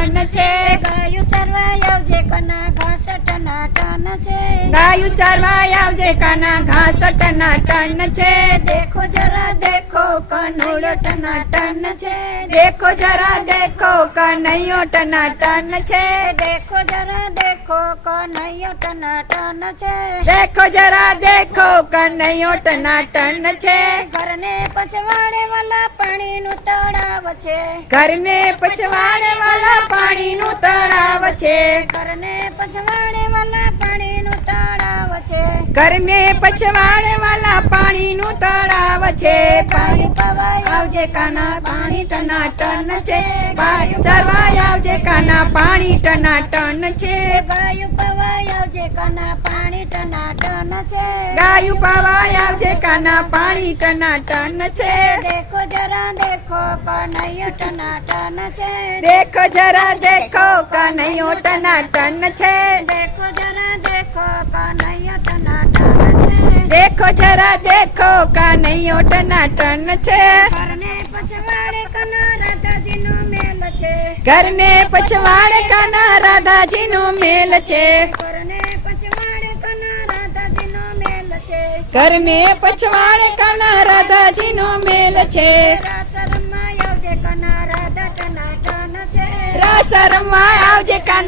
ટનાટન છે ગાયું ચરવા આવજે કના ઘાસ ટનાટન છે ગાયું ચારવા આવજે કાના ઘાસ ટનાટન છે દેખો જરા દેખો કનૈયો ટનાટન છે દેખો જરા દેખો કનૈયો ટનાટન છે દેખો જરા દેખો કનૈયો ટનાટન છે દેખો જરા દેખો કનૈયો ટનાટન છે ઘરને પછવાડે વાલા પાણીનું તળાવ છે ઘરને પછવાડે વાલા પાણીનું તળાવ છે ઘરને પછવાડે વાલા પાણીનું તળાવ છે ઘરને પછવાડે વાલા પાણીનું તળાવ છે પાણી પવાય આવજે કાના પાણી ટનાટન છે ગાયું ચરવા આવજે કાના પાણી ટનાટન છે ગાયું પવાય આવજે કના પાણી ટનાટન છે ગાયું પાવા આવજે કાના પાણી ટનાટન છે દેખો જરા દેખો કનૈયો ટનાટન છે દેખો જરા દેખો કનૈયો ટનાટન છે દેખો જરા દેખો કનૈયો ટનાટન છે દેખો જરા દેખો કનૈયો ટનાટન છે ઘરને પછવાડે કના રાધાજીનો મેલ છે ઘરને પછવાડે કાના રાધાજીનો મેલ છે ઘરને પછવાડે કના રાધાજીનો મેલ છે ઘરને પછવાડે કાના રાધાજીનો મેલ છે રાસ રમવા આવજે કના રાધા ટનાટન છે રાસ રમવા આવજે કાના